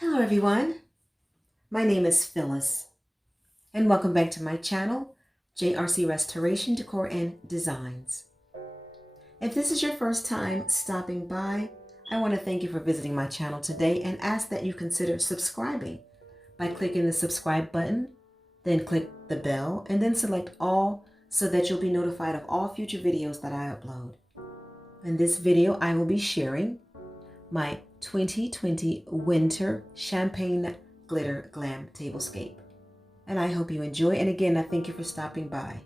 Hello everyone, my name is Phyllis and welcome back to my channel, JRC Restoration Decor and Designs. If this is your first time stopping by, I want to thank you for visiting my channel today and ask that you consider subscribing by clicking the subscribe button, then click the bell and then select all so that you'll be notified of all future videos that I upload. In this video, I will be sharing my 2020 Winter Champagne Glitter Glam Tablescape. And I hope you enjoy. And again, I thank you for stopping by.